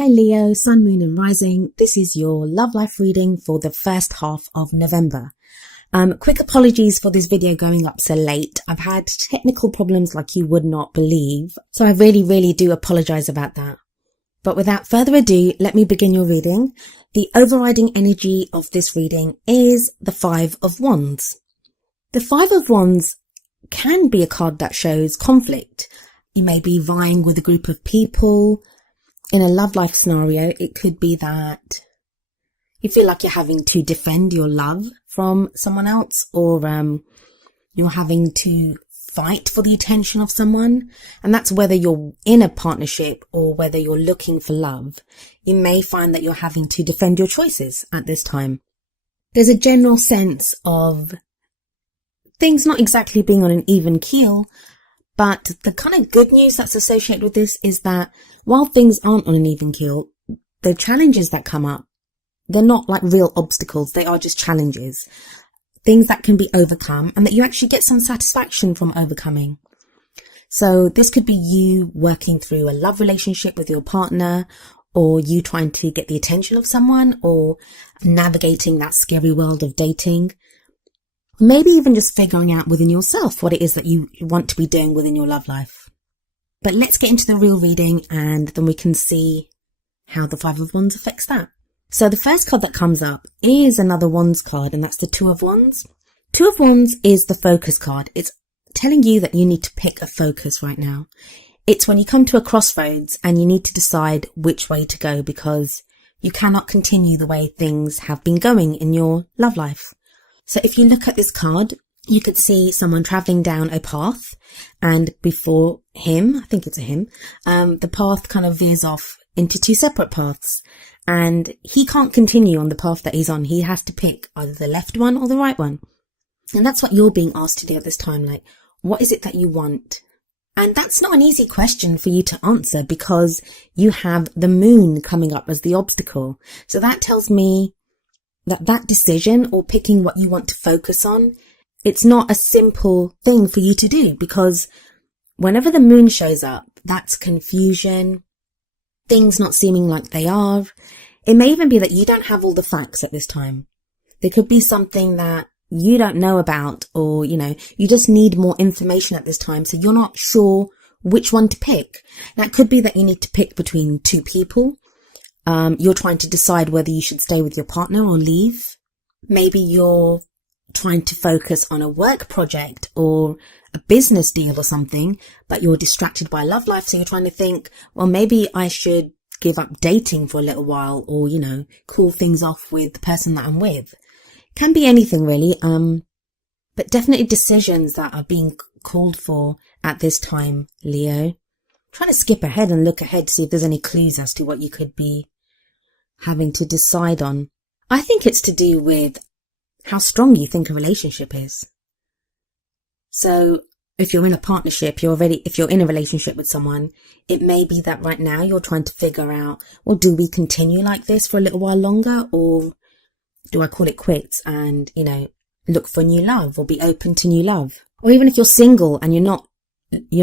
Hi Leo, Sun, Moon and Rising. This is your love life reading for the first half of November. Quick apologies for this video going up so late. I've had technical problems like you would not believe, so I really do apologize about that. But without further ado, let me begin your reading. The overriding energy of this reading is the Five of Wands. The Five of Wands can be a card that shows conflict. You may be vying with a group of people. In a love life scenario, it could be that you feel like you're having to defend your love from someone else, or you're having to fight for the attention of someone. And that's whether you're in a partnership or whether you're looking for love. You may find that you're having to defend your choices at this time. There's a general sense of things not exactly being on an even keel, but the kind of good news that's associated with this is that while things aren't on an even keel, the challenges that come up, they're not like real obstacles. They are just challenges, things that can be overcome and that you actually get some satisfaction from overcoming. So this could be you working through a love relationship with your partner, or you trying to get the attention of someone, or navigating that scary world of dating. Maybe even just figuring out within yourself what it is that you want to be doing within your love life. But let's get into the real reading and then we can see how the Five of Wands affects that. So the first card that comes up is another Wands card, and that's the Two of Wands. Two of Wands is the focus card. It's telling you that you need to pick a focus right now. It's when you come to a crossroads and you need to decide which way to go, because you cannot continue the way things have been going in your love life. So if you look at this card, you could see someone traveling down a path, and before him, I think it's a him, the path kind of veers off into two separate paths, and he can't continue on the path that he's on. He has to pick either the left one or the right one. And that's what you're being asked to do at this time. Like, what is it that you want? And that's not an easy question for you to answer, because you have the moon coming up as the obstacle. So that tells me that decision, or picking what you want to focus on, it's not a simple thing for you to do, because whenever the moon shows up, that's confusion, things not seeming like they are. It may even be that you don't have all the facts at this time. There could be something that you don't know about, or, you just need more information at this time, so you're not sure which one to pick. Now, it could be that you need to pick between two people. You're trying to decide whether you should stay with your partner or leave. Maybe you're trying to focus on a work project or a business deal or something, but you're distracted by love life. So you're trying to think, well, maybe I should give up dating for a little while, or, cool things off with the person that I'm with. Can be anything really. But definitely decisions that are being called for at this time, Leo. Trying to skip ahead and look ahead to see if there's any clues as to what you could be having to decide on. I think it's to do with how strong you think a relationship is. So if you're in a partnership, if you're in a relationship with someone, it may be that right now you're trying to figure out, well, do we continue like this for a little while longer, or do I call it quits and, look for new love, or be open to new love? Or even if you're single and you're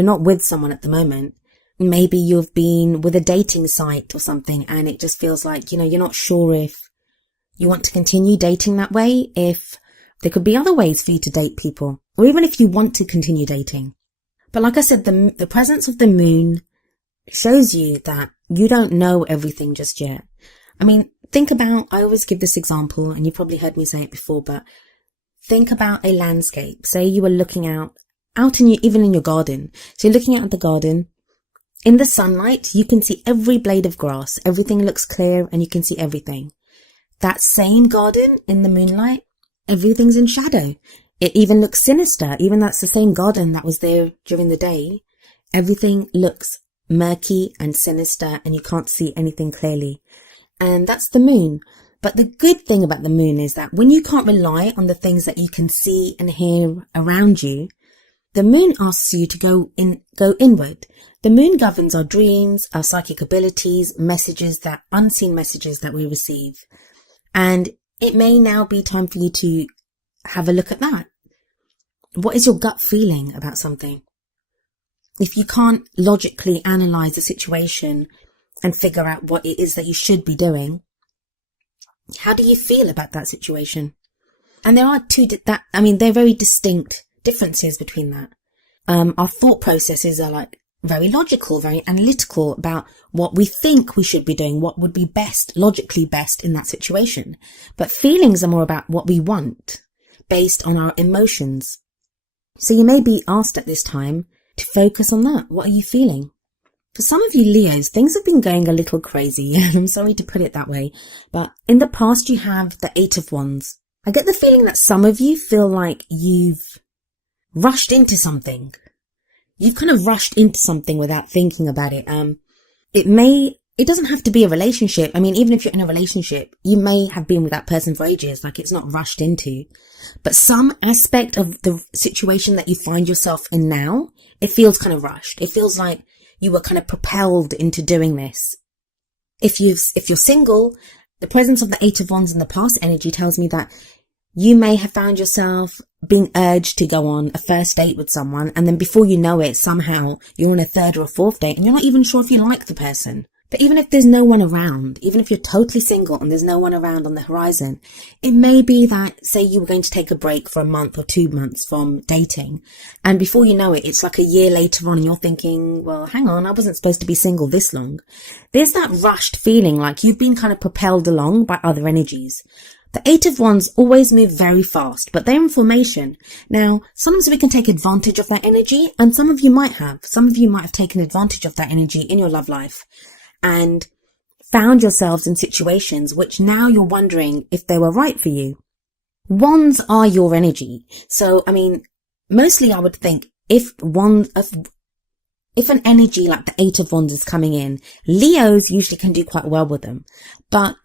not with someone at the moment, maybe you've been with a dating site or something, and it just feels like, you're not sure if you want to continue dating that way, if there could be other ways for you to date people, or even if you want to continue dating. But like I said, the presence of the moon shows you that you don't know everything just yet. I mean, I always give this example, and you've probably heard me say it before, but think about a landscape. Say you were looking even in your garden. So you're looking out at the garden. In the sunlight, you can see every blade of grass. Everything looks clear and you can see everything. That same garden in the moonlight, everything's in shadow. It even looks sinister. Even that's the same garden that was there during the day. Everything looks murky and sinister and you can't see anything clearly. And that's the moon. But the good thing about the moon is that when you can't rely on the things that you can see and hear around you, the moon asks you to go inward. The moon governs our dreams, our psychic abilities, unseen messages that we receive. And it may now be time for you to have a look at that. What is your gut feeling about something? If you can't logically analyze a situation, and figure out what it is that you should be doing. How do you feel about that situation? And there are they're very distinct differences between that. Our thought processes are like very logical, very analytical about what we think we should be doing, what would be best, logically best in that situation. But feelings are more about what we want, based on our emotions. So you may be asked at this time to focus on that. What are you feeling? For some of you Leos, things have been going a little crazy. I'm sorry to put it that way, but in the past you have the 8 of Wands. I get the feeling that some of you feel like you've rushed into something. You've kind of rushed into something without thinking about it. It doesn't have to be a relationship. I mean, even if you're in a relationship, you may have been with that person for ages, like it's not rushed into. But some aspect of the situation that you find yourself in now, it feels kind of rushed. It feels like you were kind of propelled into doing this. If you're single, the presence of the 8 of Wands in the past energy tells me that you may have found yourself being urged to go on a first date with someone, and then before you know it, somehow you're on a 3rd or a 4th date and you're not even sure if you like the person. But even if there's no one around, even if you're totally single and there's no one around on the horizon, it may be that, say you were going to take a break for a month or 2 months from dating, and before you know it, it's like a year later on and you're thinking, well, hang on, I wasn't supposed to be single this long. There's that rushed feeling like you've been kind of propelled along by other energies. The 8 of Wands always move very fast, but they're in formation. Now, sometimes we can take advantage of that energy, and some of you might have. Some of you might have taken advantage of that energy in your love life and found yourselves in situations which now you're wondering if they were right for you. Wands are your energy. So, I mean, mostly I would think if an energy like the 8 of Wands is coming in, Leos usually can do quite well with them. But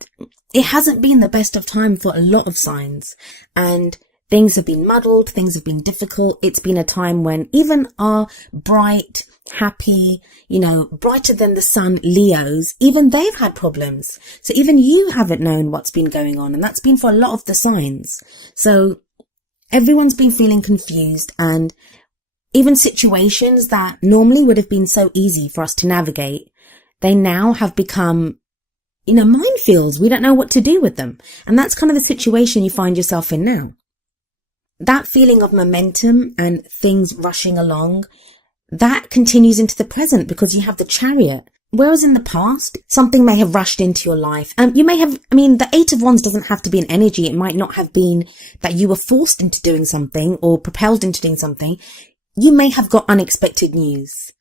it hasn't been the best of time for a lot of signs, and things have been muddled, things have been difficult. It's been a time when even our bright, happy, brighter than the sun Leos, even they've had problems. So even you haven't known what's been going on, and that's been for a lot of the signs. So everyone's been feeling confused, and even situations that normally would have been so easy for us to navigate, they now have become minefields. We don't know what to do with them. And that's kind of the situation you find yourself in now. That feeling of momentum and things rushing along, that continues into the present because you have the Chariot. Whereas in the past, something may have rushed into your life. The 8 of Wands doesn't have to be an energy. It might not have been that you were forced into doing something or propelled into doing something. You may have got unexpected news.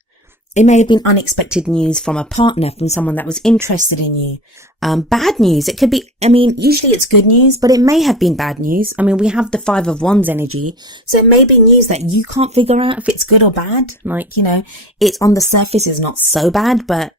It may have been unexpected news from a partner, from someone that was interested in you. Bad news. It could be, usually it's good news, but it may have been bad news. We have the 5 of Wands energy. So it may be news that you can't figure out if it's good or bad. It's on the surface is not so bad, but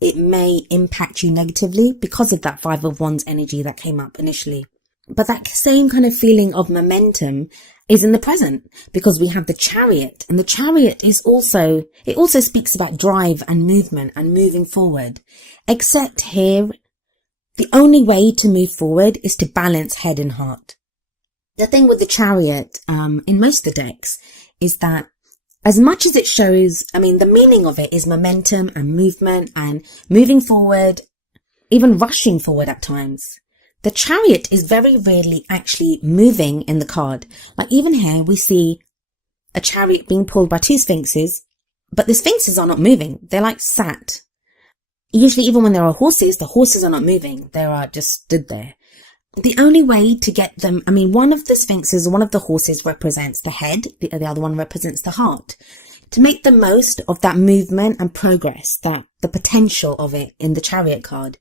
it may impact you negatively because of that 5 of Wands energy that came up initially. But that same kind of feeling of momentum is in the present because we have the Chariot, and the Chariot it also speaks about drive and movement and moving forward. Except here, the only way to move forward is to balance head and heart. The thing with the Chariot, in most of the decks, is that as much as it shows, the meaning of it is momentum and movement and moving forward, even rushing forward at times. The Chariot is very rarely actually moving in the card. Like even here we see a chariot being pulled by 2 sphinxes, but the sphinxes are not moving. They're like sat. Usually even when there are horses, the horses are not moving. They are just stood there. The only way to get them, one of the sphinxes, one of the horses represents the head, the other one represents the heart. To make the most of that movement and progress, the potential of it in the Chariot card,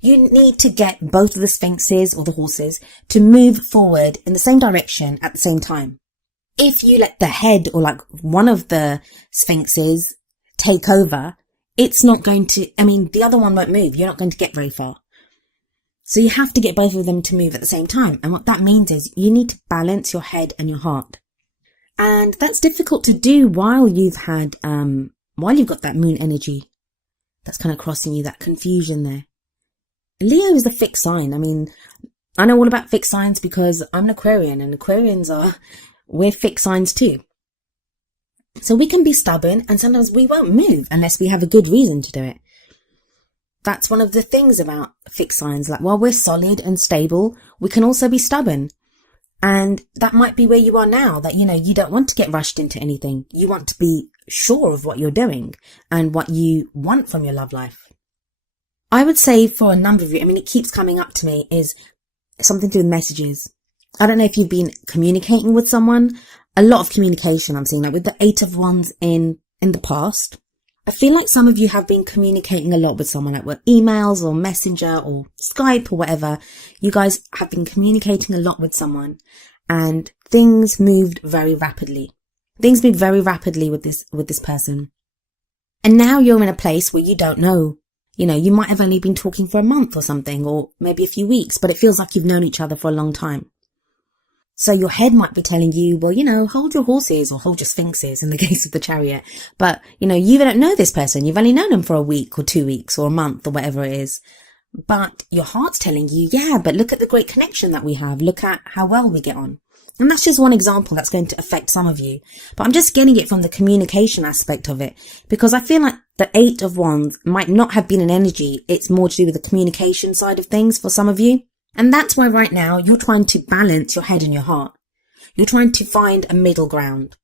you need to get both of the sphinxes or the horses to move forward in the same direction at the same time. If you let the head or like one of the sphinxes take over, it's not going to, the other one won't move. You're not going to get very far. So you have to get both of them to move at the same time. And what that means is you need to balance your head and your heart. And that's difficult to do while you've got that moon energy that's kind of crossing you, that confusion there. Leo is the fixed sign. I know all about fixed signs because I'm an Aquarian, and we're fixed signs too. So we can be stubborn, and sometimes we won't move unless we have a good reason to do it. that's one of the things about fixed signs. Like, while we're solid and stable, we can also be stubborn. And that might be where you are now, that, you don't want to get rushed into anything. You want to be sure of what you're doing and what you want from your love life. I would say for a number of you, it keeps coming up to me, is something to do with messages. I don't know if you've been communicating with someone. A lot of communication I'm seeing, like with the 8 of Wands in the past. I feel like some of you have been communicating a lot with someone, like with emails or Messenger or Skype or whatever. You guys have been communicating a lot with someone, and things moved very rapidly. Things moved very rapidly with this person. And now you're in a place where you don't know. You might have only been talking for a month or something, or maybe a few weeks, but it feels like you've known each other for a long time. So your head might be telling you, well, hold your horses or hold your sphinxes in the case of the Chariot. But, you don't know this person. You've only known them for a week or 2 weeks or a month or whatever it is. But your heart's telling you, yeah, but look at the great connection that we have. Look at how well we get on. And that's just one example that's going to affect some of you. But I'm just getting it from the communication aspect of it, because I feel like the 8 of Wands might not have been an energy. It's more to do with the communication side of things for some of you. And that's why right now you're trying to balance your head and your heart. You're trying to find a middle ground.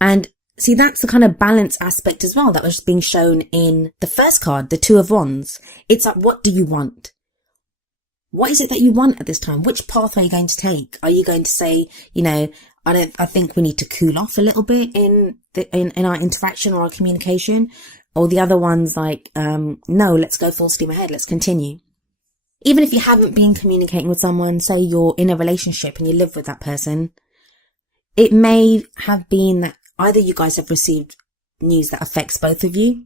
And see, that's the kind of balance aspect as well that was being shown in the first card, the 2 of Wands. It's like, what do you want? What is it that you want at this time? Which path are you going to take? Are you going to say, I think we need to cool off a little bit in our interaction or our communication? Or the other one's like, no, let's go full steam ahead. Let's continue. Even if you haven't been communicating with someone, say you're in a relationship and you live with that person, it may have been that either you guys have received news that affects both of you,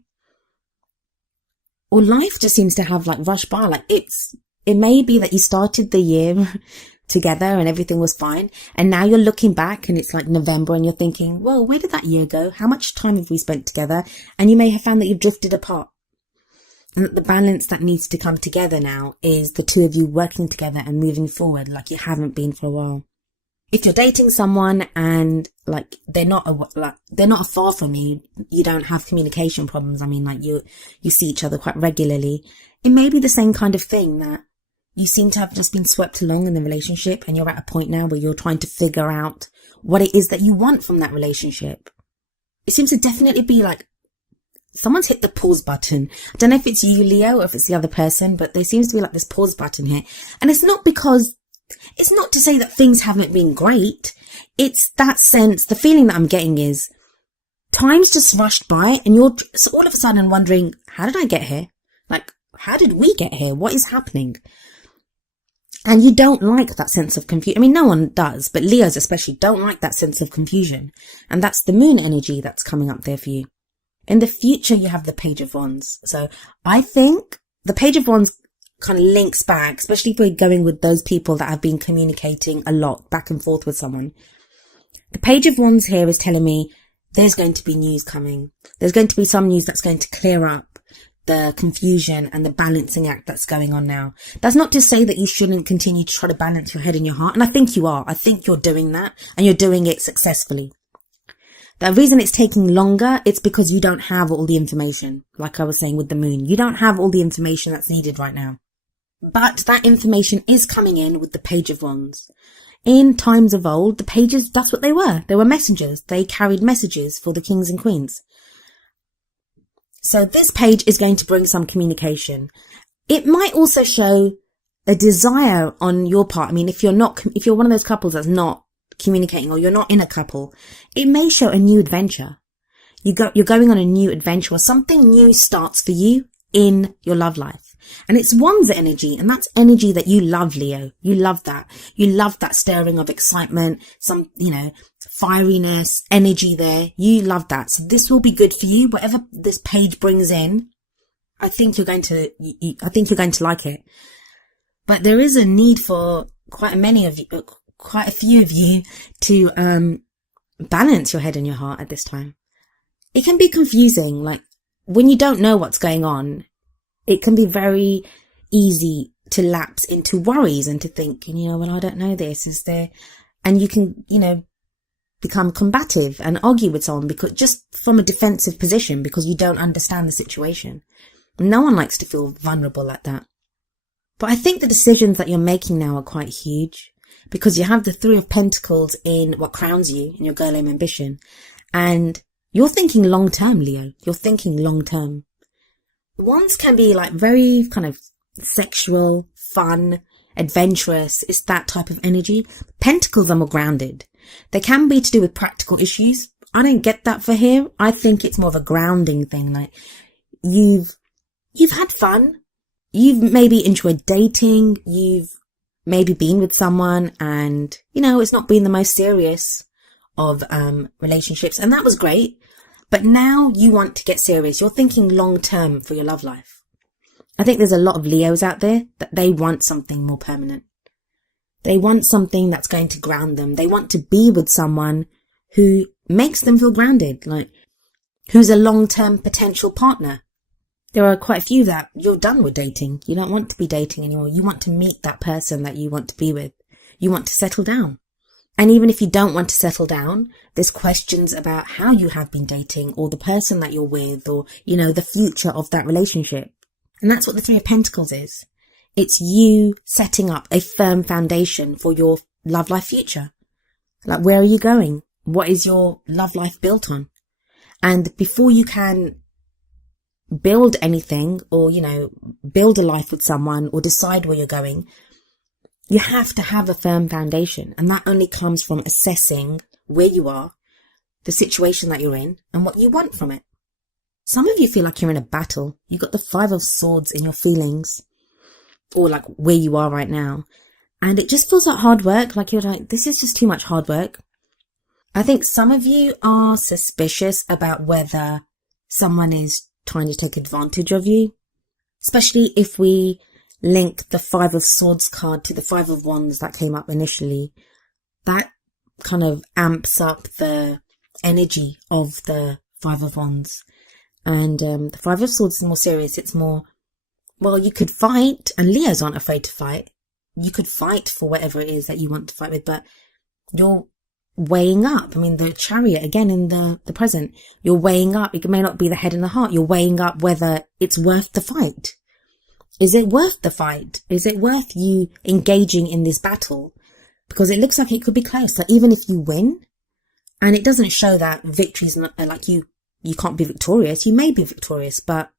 or life just seems to have rushed by. It may be that you started the year together and everything was fine, and now you're looking back and it's like November and you're thinking, well, where did that year go? How much time have we spent together? And you may have found that you've drifted apart. And that the balance that needs to come together now is the 2 of you working together and moving forward like you haven't been for a while. If you're dating someone and they're not afar from you, you don't have communication problems. You see each other quite regularly. It may be the same kind of thing, that you seem to have just been swept along in the relationship and you're at a point now where you're trying to figure out what it is that you want from that relationship. It seems to definitely be someone's hit the pause button. I don't know if it's you, Leo, or if it's the other person, but there seems to be this pause button here. And it's not to say that things haven't been great. It's that sense, the feeling that I'm getting is time's just rushed by and you're all of a sudden wondering, how did I get here? How did we get here? What is happening? And you don't like that sense of confusion. No one does, but Leos especially don't like that sense of confusion. And that's the moon energy that's coming up there for you. In the future, you have the Page of Wands. So I think the Page of Wands kind of links back, especially if we're going with those people that have been communicating a lot back and forth with someone. The Page of Wands here is telling me there's going to be news coming. There's going to be some news that's going to clear up the confusion and the balancing act that's going on now. That's not to say that you shouldn't continue to try to balance your head and your heart. And I think you are. I think you're doing that and you're doing it successfully. The reason it's taking longer, it's because you don't have all the information. Like I was saying with the moon, you don't have all the information that's needed right now. But that information is coming in with the Page of Wands. In times of old, the pages, that's what they were. They were messengers. They carried messages for the kings and queens. So this page is going to bring some communication. It might also show a desire on your part. If you're one of those couples that's not communicating, or you're not in a couple, it may show a new adventure. You're going on a new adventure, or something new starts for you in your love life. And it's Wands energy, and that's energy that you love, Leo. You love that. You love that stirring of excitement, some, fieriness, energy there. You love that. So this will be good for you. Whatever this page brings in, I think you're going to like it. But there is a need for quite a few of you to balance your head and your heart at this time. It can be confusing. When you don't know what's going on, it can be very easy to lapse into worries and to think, well, I don't know this, is there? And you can, become combative and argue with someone because just from a defensive position, because you don't understand the situation. No one likes to feel vulnerable like that. But I think the decisions that you're making now are quite huge, because you have the Three of Pentacles in what crowns you in your Girl Aim ambition. And you're thinking long term, Leo. You're thinking long term. Wands can be like very kind of sexual, fun, adventurous. It's that type of energy. Pentacles are more grounded. They can be to do with practical issues. I don't get that for here. I think it's more of a grounding thing. Like you've had fun. You've maybe enjoyed dating. You've maybe been with someone and, you know, it's not been the most serious of relationships. And that was great. But now you want to get serious. You're thinking long term for your love life. I think there's a lot of Leos out there that they want something more permanent. They want something that's going to ground them. They want to be with someone who makes them feel grounded, like who's a long-term potential partner. There are quite a few that you're done with dating. You don't want to be dating anymore. You want to meet that person that you want to be with. You want to settle down. And even if you don't want to settle down, there's questions about how you have been dating or the person that you're with or, you know, the future of that relationship. And that's what the Three of Pentacles is. It's you setting up a firm foundation for your love life future. Like, where are you going? What is your love life built on? And before you can build anything or, you know, build a life with someone or decide where you're going, you have to have a firm foundation. And that only comes from assessing where you are, the situation that you're in, and what you want from it. Some of you feel like you're in a battle. You've got the Five of Swords in your feelings, or like where you are right now. And it just feels like hard work. Like you're like, this is just too much hard work. I think some of you are suspicious about whether someone is trying to take advantage of you, especially if we link the Five of Swords card to the Five of Wands that came up initially. That kind of amps up the energy of the Five of Wands. And the Five of Swords is more serious. It's more, well, you could fight, and Leos aren't afraid to fight. You could fight for whatever it is that you want to fight with, but you're weighing up. I mean, the Chariot, again, in the present, you're weighing up. It may not be the head and the heart. You're weighing up whether it's worth the fight. Is it worth the fight? Is it worth you engaging in this battle? Because it looks like it could be close. Like, even if you win, and it doesn't show that victory's not, like you can't be victorious. You may be victorious, but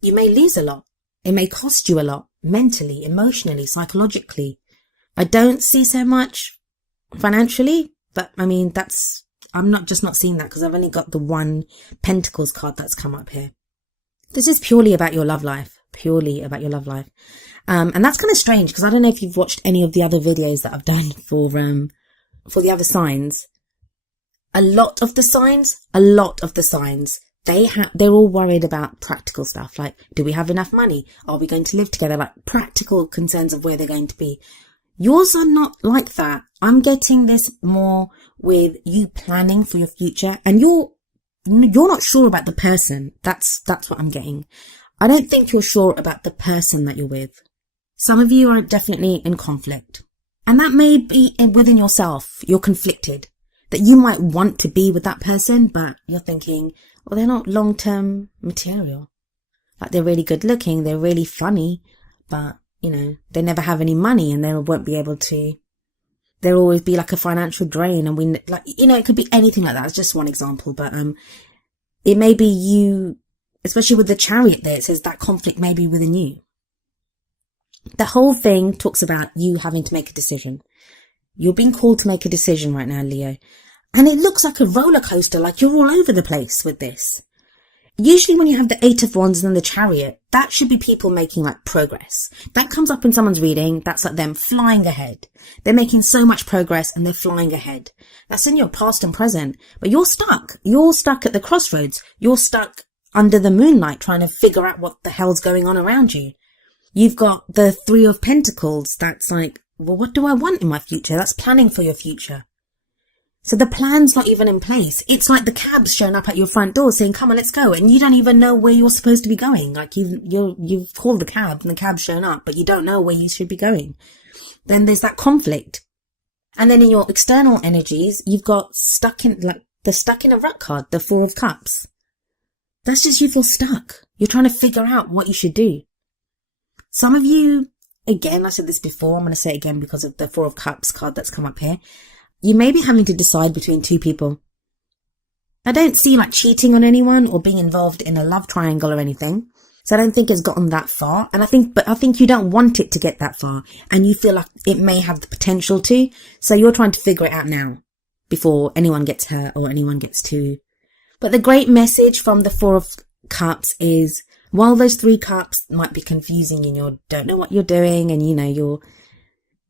you may lose a lot. It may cost you a lot, mentally, emotionally, psychologically. I don't see so much financially, but I mean, I'm not seeing that because I've only got the one Pentacles card that's come up here. This is purely about your love life. Purely about your love life. And that's kind of strange because I don't know if you've watched any of the other videos that I've done for the other signs. A lot of the signs, they're all worried about practical stuff. Like, do we have enough money? Are we going to live together? Like, practical concerns of where they're going to be. Yours are not like that. I'm getting this more with you planning for your future, and you're not sure about the person. That's what I'm getting. I don't think you're sure about the person that you're with. Some of you are definitely in conflict. And that may be within yourself. You're conflicted. That you might want to be with that person, but you're thinking, well, they're not long-term material. Like, they're really good looking, they're really funny, but, you know, they never have any money and they won't be able to. There'll always be like a financial drain, and it could be anything like that. It's just one example, but it may be you. Especially with the Chariot there, it says that conflict may be within you. The whole thing talks about you having to make a decision. You're being called to make a decision right now, Leo. And it looks like a roller coaster, like you're all over the place with this. Usually when you have the Eight of Wands and then the Chariot, that should be people making like progress. That comes up in someone's reading. That's like them flying ahead. They're making so much progress and they're flying ahead. That's in your past and present. But you're stuck. You're stuck at the crossroads. You're stuck under the moonlight trying to figure out what the hell's going on around you. You've got the Three of Pentacles. That's like, well, what do I want in my future? That's planning for your future. So the plan's not even in place. It's like the cab's showing up at your front door saying, come on, let's go. And you don't even know where you're supposed to be going. Like you've called the cab and the cab's shown up, but you don't know where you should be going. Then there's that conflict. And then in your external energies, you've got stuck in a rut card, the Four of Cups. That's just you feel stuck. You're trying to figure out what you should do. Some of you, again, I said this before, I'm going to say it again because of the Four of Cups card that's come up here. You may be having to decide between two people. I don't see like cheating on anyone or being involved in a love triangle or anything. So I don't think it's gotten that far. And I think you don't want it to get that far. And you feel like it may have the potential to. So you're trying to figure it out now before anyone gets hurt or anyone gets to. But the great message from the Four of Cups is, while those 3 cups might be confusing and you don't know what you're doing and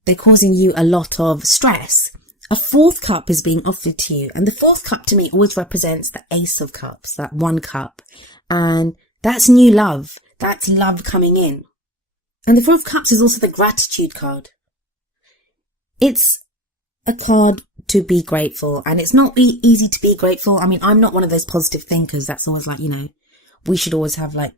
they're causing you a lot of stress, a 4th cup is being offered to you. And the 4th cup to me always represents the Ace of Cups, that 1 cup. And that's new love. That's love coming in. And the 4 of Cups is also the gratitude card. It's a card to be grateful. And it's not easy to be grateful. I mean, I'm not one of those positive thinkers that's always like, we should always have like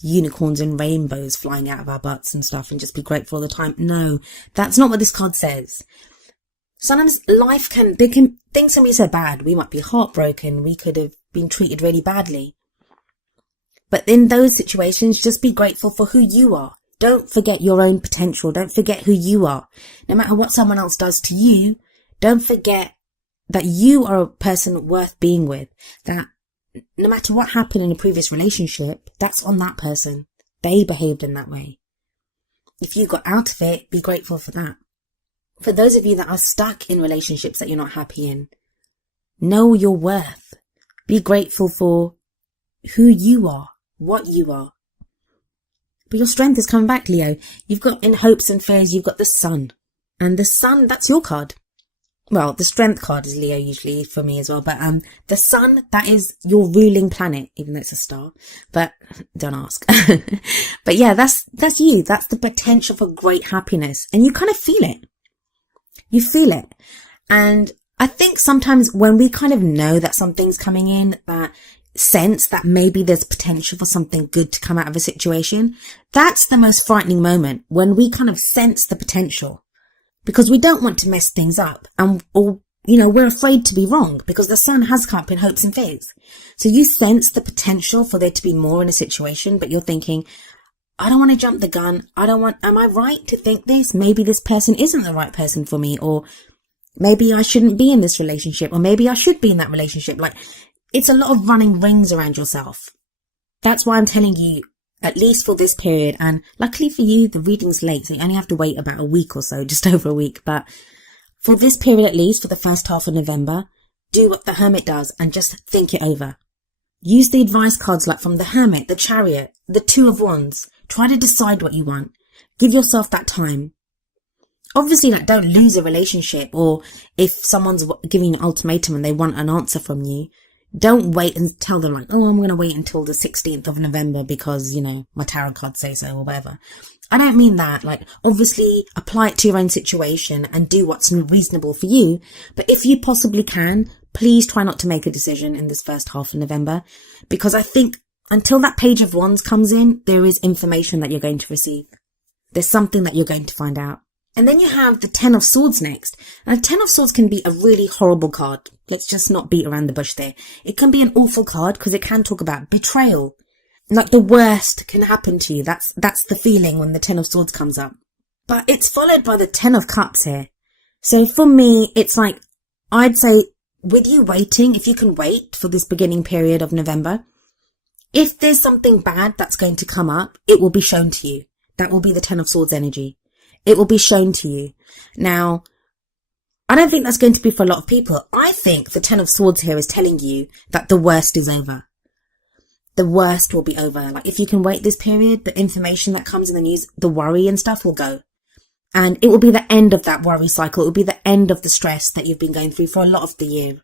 unicorns and rainbows flying out of our butts and stuff and just be grateful all the time. No, that's not what this card says. Sometimes things can be so bad. We might be heartbroken. We could have been treated really badly. But in those situations, just be grateful for who you are. Don't forget your own potential. Don't forget who you are. No matter what someone else does to you, don't forget that you are a person worth being with. That no matter what happened in a previous relationship, that's on that person. They behaved in that way. If you got out of it, be grateful for that. For those of you that are stuck in relationships that you're not happy in, know your worth. Be grateful for who you are, what you are. But your strength is coming back, Leo. You've got, in hopes and fears, you've got the Sun. And the Sun, that's your card. Well, the Strength card is Leo usually for me as well. But the Sun, that is your ruling planet, even though it's a star. But don't ask. But yeah, that's you. That's the potential for great happiness. And you kind of feel it. You feel it. And I think sometimes when we kind of know that something's coming in, that sense that maybe there's potential for something good to come out of a situation, that's the most frightening moment, when we kind of sense the potential, because we don't want to mess things up, or we're afraid to be wrong, because the Sun has come up in hopes and fears. So you sense the potential for there to be more in a situation, but you're thinking, I don't want to jump the gun. Am I right to think this? Maybe this person isn't the right person for me, or maybe I shouldn't be in this relationship, or maybe I should be in that relationship. Like, it's a lot of running rings around yourself. That's why I'm telling you, at least for this period, and luckily for you, the reading's late, so you only have to wait about a week or so, just over a week. But for this period, at least for the first half of November, do what the Hermit does and just think it over. Use the advice cards like from the Hermit, the Chariot, the Two of Wands. Try to decide what you want. Give yourself that time. Obviously, don't lose a relationship, or if someone's giving you an ultimatum and they want an answer from you, don't wait and tell them I'm going to wait until the 16th of November because, my tarot cards say so or whatever. I don't mean that. Obviously, apply it to your own situation and do what's reasonable for you. But if you possibly can, please try not to make a decision in this first half of November, because I think until that Page of Wands comes in, there is information that you're going to receive. There's something that you're going to find out. And then you have the Ten of Swords next. And the Ten of Swords can be a really horrible card. Let's just not beat around the bush there. It can be an awful card because it can talk about betrayal. The worst can happen to you. That's the feeling when the Ten of Swords comes up. But it's followed by the Ten of Cups here. So for me, it's I'd say with you waiting, if you can wait for this beginning period of November, if there's something bad that's going to come up, it will be shown to you. That will be the Ten of Swords energy. It will be shown to you. Now, I don't think that's going to be for a lot of people. I think the Ten of Swords here is telling you that the worst is over. The worst will be over. If you can wait this period, the information that comes in the news, the worry and stuff will go. And it will be the end of that worry cycle. It will be the end of the stress that you've been going through for a lot of the year.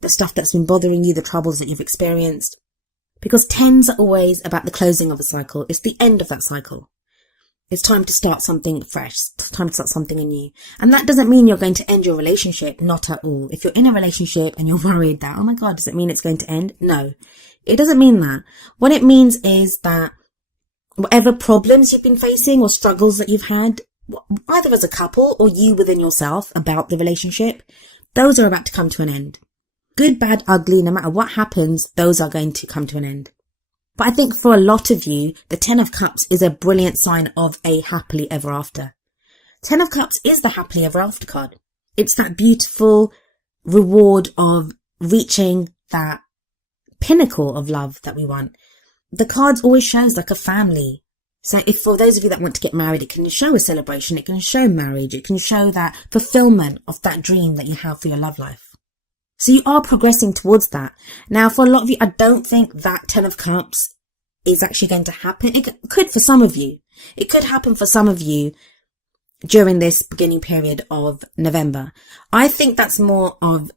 The stuff that's been bothering you, the troubles that you've experienced. Because tens are always about the closing of a cycle. It's the end of that cycle. It's time to start something fresh. It's time to start something anew. And that doesn't mean you're going to end your relationship. Not at all. If you're in a relationship and you're worried that, oh my God, does it mean it's going to end? No, it doesn't mean that. What it means is that whatever problems you've been facing or struggles that you've had, either as a couple or you within yourself about the relationship, those are about to come to an end. Good, bad, ugly, no matter what happens, those are going to come to an end. But I think for a lot of you, the Ten of Cups is a brilliant sign of a happily ever after. Ten of Cups is the happily ever after card. It's that beautiful reward of reaching that pinnacle of love that we want. The cards always shows like a family. So if for those of you that want to get married, it can show a celebration, it can show marriage, it can show that fulfillment of that dream that you have for your love life. So you are progressing towards that. Now, for a lot of you, I don't think that Ten of Cups is actually going to happen. It could for some of you. It could happen for some of you during this beginning period of November. I think that's more of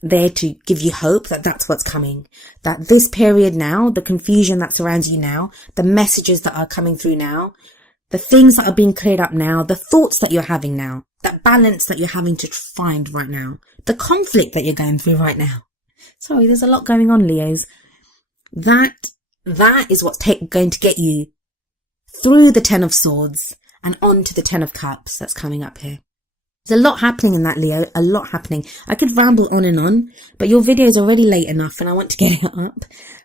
there to give you hope that that's what's coming. That this period now, the confusion that surrounds you now, the messages that are coming through now, the things that are being cleared up now, the thoughts that you're having now, that balance that you're having to find right now, the conflict that you're going through right now. Sorry, there's a lot going on, Leos. That is what's going to get you through the Ten of Swords and on to the Ten of Cups that's coming up here. There's a lot happening in that, Leo, a lot happening. I could ramble on and on, but your video is already late enough and I want to get it up.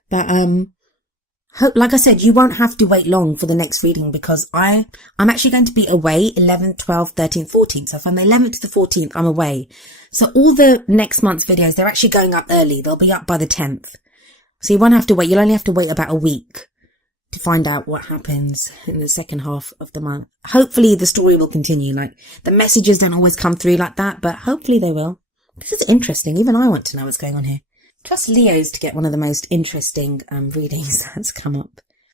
But like I said, you won't have to wait long for the next reading because I'm actually going to be away 11th, 12th, 13th, 14th. So from the 11th to the 14th, I'm away. So all the next month's videos, they're actually going up early. They'll be up by the 10th. So you won't have to wait. You'll only have to wait about a week to find out what happens in the second half of the month. Hopefully the story will continue. Like the messages don't always come through like that, but hopefully they will. This is interesting. Even I want to know what's going on here. Trust Leos to get one of the most interesting readings that's come up.